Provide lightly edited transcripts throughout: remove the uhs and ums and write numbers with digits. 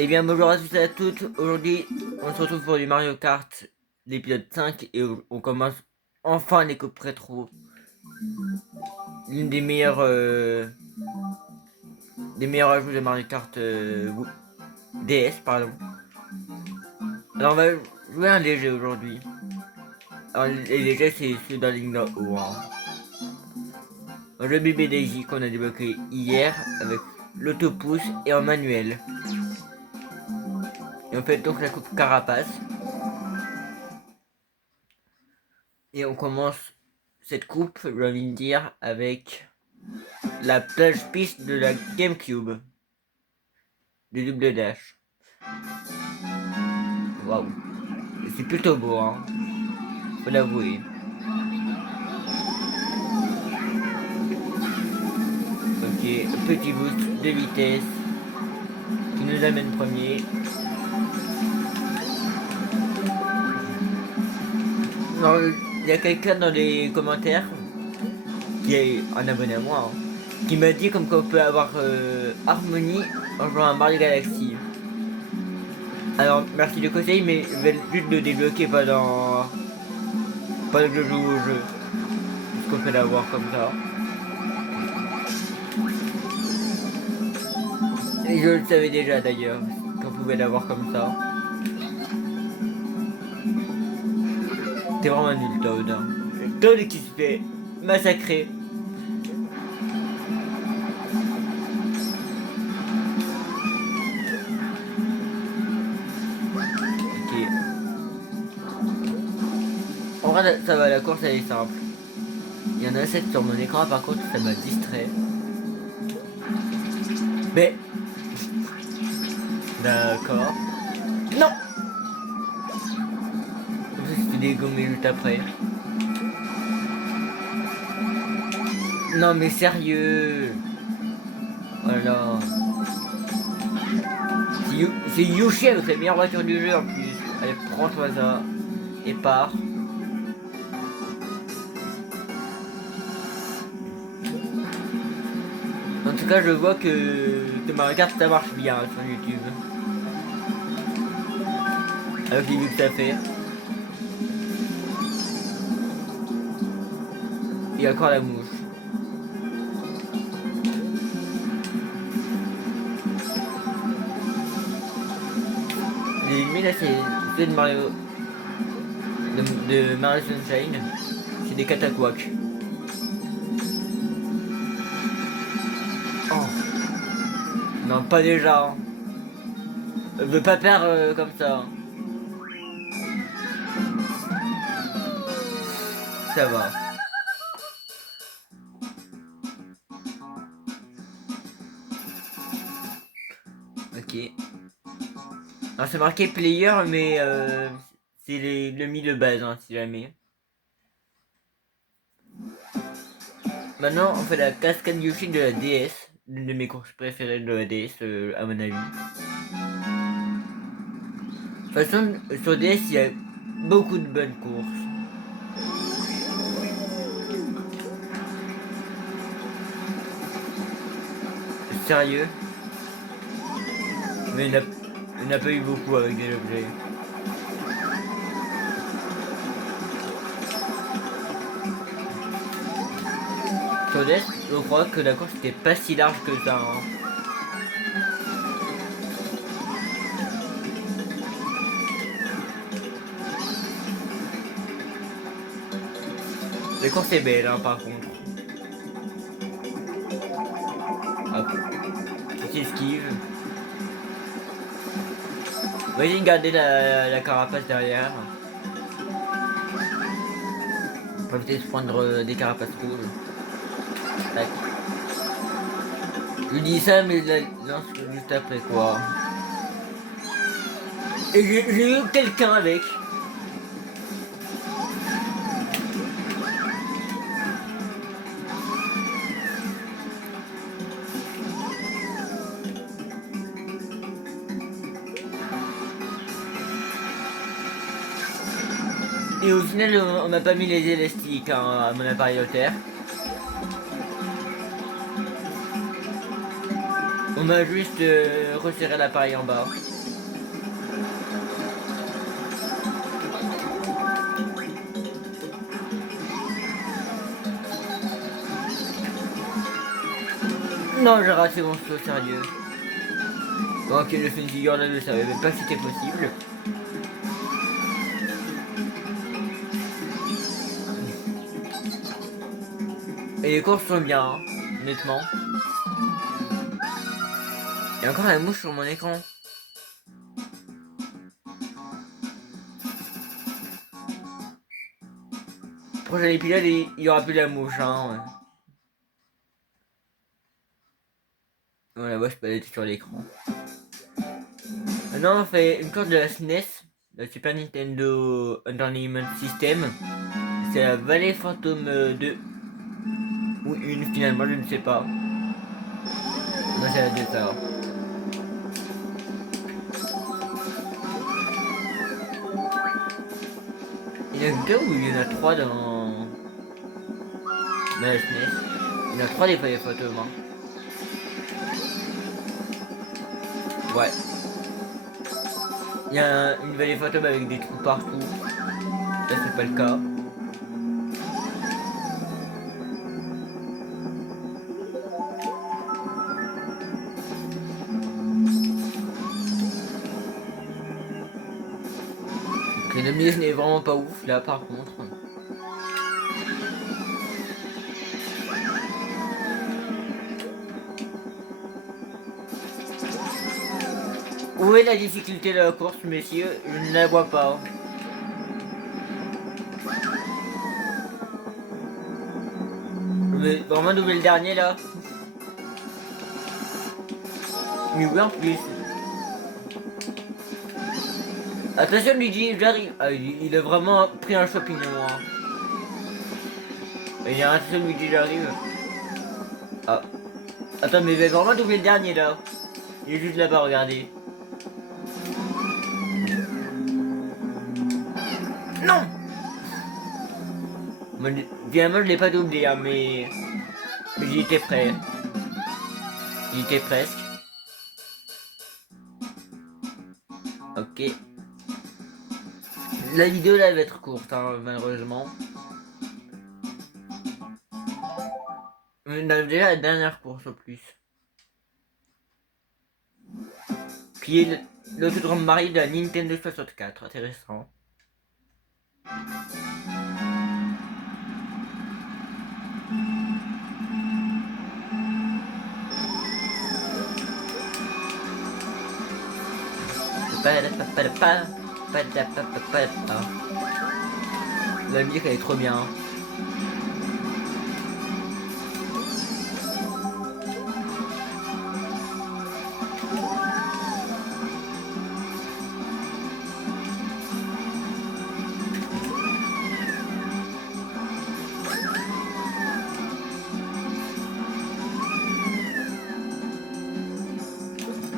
Eh bien bonjour à tous et à toutes, aujourd'hui on se retrouve pour du Mario Kart l'épisode 5 et on commence enfin les coupes rétro. L'une des meilleurs ajouts de Mario Kart DS pardon. Alors on va jouer un léger aujourd'hui. Alors les légers c'est ceux dans la ligne haut. Hein. Un jeu bébé Daisy qu'on a débloqué hier avec l'autopousse et en manuel. Et on fait donc la coupe carapace. Et on commence cette coupe, j'ai envie de dire, avec la plage piste de la GameCube. Du double dash. Waouh. C'est plutôt beau, hein. Faut l'avouer. Ok, petit boost de vitesse qui nous amène premier. Alors, il y a quelqu'un dans les commentaires qui est un abonné à moi, hein, qui m'a dit comme qu'on peut avoir harmonie en jouant à Mario Galaxy. Alors, merci du conseil, mais je vais juste le débloquer pendant que je joue au jeu. Est-ce qu'on peut l'avoir comme ça? Et je le savais déjà d'ailleurs, qu'on pouvait l'avoir comme ça. T'es vraiment nul, Toad. Hein. Toad qui se fait massacrer. Ok. En vrai, ça va, la course elle est simple. Il y en a 7 sur mon écran, par contre ça m'a distrait. Mais... D'accord. Non. Je suis dégommé juste après. Non mais sérieux. Voilà. C'est Yoshi avec la meilleure voiture du jeu en plus. Allez, prends-toi ça. Et pars. En tout cas, je vois que Mario Kart ça marche bien sur YouTube. Avec les vues que ça fait. Il y a encore la mouche. Les ennemis là, c'est ceux de Mario. De Mario Sunshine. C'est des cataquacs. Oh. Non, pas déjà. Hein. Je veux pas perdre comme ça. Ça va. Ok. Alors c'est marqué player, mais c'est le mi de base, hein, si jamais. Maintenant, on fait la cascade Yoshi de la DS. L'une de mes courses préférées de la DS, à mon avis. De toute façon, sur DS, il y a beaucoup de bonnes courses. Sérieux. Mais il n'y en a pas eu beaucoup avec des objets. Sur DS, je crois que la course n'était pas si large que ça. Hein. La course est belle, hein, par contre. Hop. Petit esquive. Vas-y, gardez la carapace derrière. On peut peut-être prendre des carapaces rouges. Tac. Je dis ça, mais je la lance juste après, quoi. Et j'ai eu quelqu'un avec. Et au final, on n'a pas mis les élastiques hein, à mon appareil hauteur. On m'a juste resserrer l'appareil en bas. Non, j'ai raté mon saut, sérieux. Ok, le film figure là, je savais même pas que c'était possible. Et les courses sont bien, hein, honnêtement. Il y a encore la mouche sur mon écran. Prochain épisode, il y aura plus la mouche, hein. Ouais, la vache peut être sur l'écran. Maintenant, on fait une course de la SNES, la Super Nintendo Entertainment System. C'est la Vallée Fantôme 2. Ou une, finalement, je ne sais pas. Non, c'est la 2, ça. Il y en a deux ou il y en a trois dans la SNES. Il y en a trois des Vallées Fantômes, hein. Ouais. Il y a une vallée fantôme avec des trous partout. Là, c'est pas le cas. Ok, le milieu n'est vraiment pas ouf là, par contre. Où est la difficulté de la course, messieurs? Je ne la vois pas. Mais vraiment doubler le dernier là. Mais oui, en plus. Attention Luigi, j'arrive. Ah, il a vraiment pris un champignon. Hein. Et il y a un seul Luigi, j'arrive. Ah. Attends, mais il va vraiment doubler le dernier là. Il est juste là-bas, regardez. Non! Finalement, je l'ai pas doublé, hein, mais j'y étais prêt. J'y étais presque. Ok. La vidéo là elle va être courte, hein, malheureusement. On a déjà la dernière course au plus. Qui est l'autodrome Mario de la Nintendo 64. Intéressant. La musique elle est trop bien.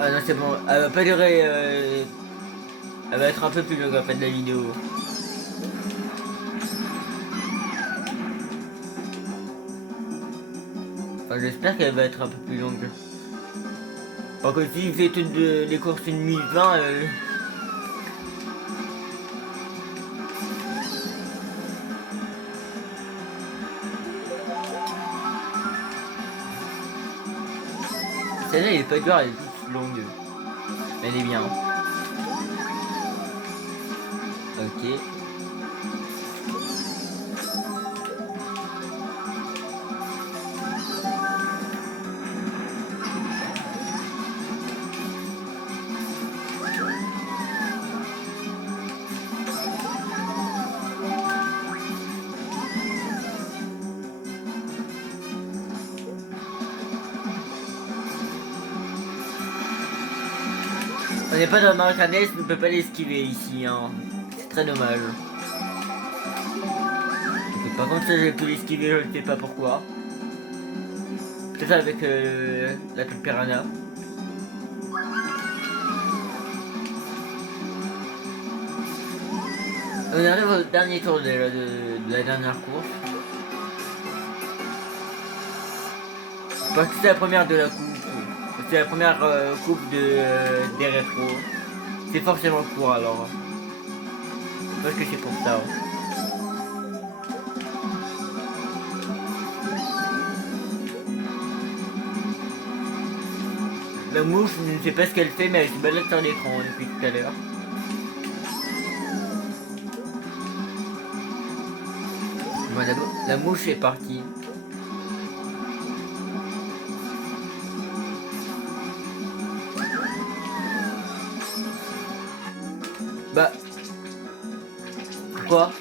Ah non c'est bon, elle va pas durer... Elle va être un peu plus longue en fait la vidéo. Enfin j'espère qu'elle va être un peu plus longue. Par contre si vous faites les courses une minute 20, celle-là elle est pas dure, elle est juste longue. Elle est bien. Ok. On n'est pas dans Mario Kart DS, on ne peut pas l'esquiver ici, hein. C'est très dommage. Ok, par contre, ça j'ai pu l'esquiver, je ne sais pas pourquoi. Peut-être avec la toute piranha. On arrive au dernier tour de la dernière course. Je pense que c'est la première de la course. c'est la première coupe des rétros. C'est forcément court alors. Je pense que c'est pour ça. La mouche, je ne sais pas ce qu'elle fait, mais elle se balade sur l'écran depuis tout à l'heure. Voilà, la mouche est partie. Bah. Quoi?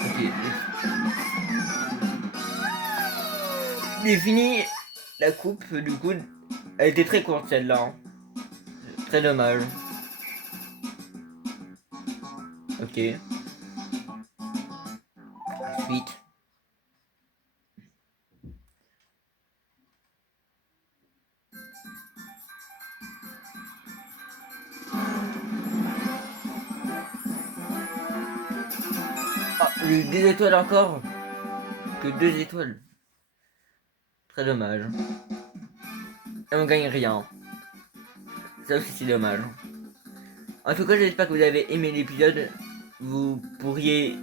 Ok. J'ai fini la coupe, du coup, elle était très courte celle-là. Hein. Très dommage. Ok. Suite. Ah, j'ai eu des étoiles encore. Que 2 étoiles. Très dommage. Et on gagne rien. Ça aussi c'est dommage. En tout cas, j'espère que vous avez aimé l'épisode. Vous pourriez...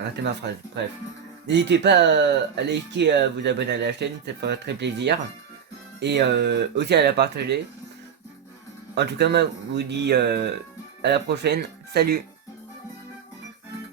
Arrêtez ma phrase, bref. N'hésitez pas à liker, à vous abonner à la chaîne, ça fera très plaisir. Et aussi à la partager. En tout cas, moi, je vous dis à la prochaine. Salut!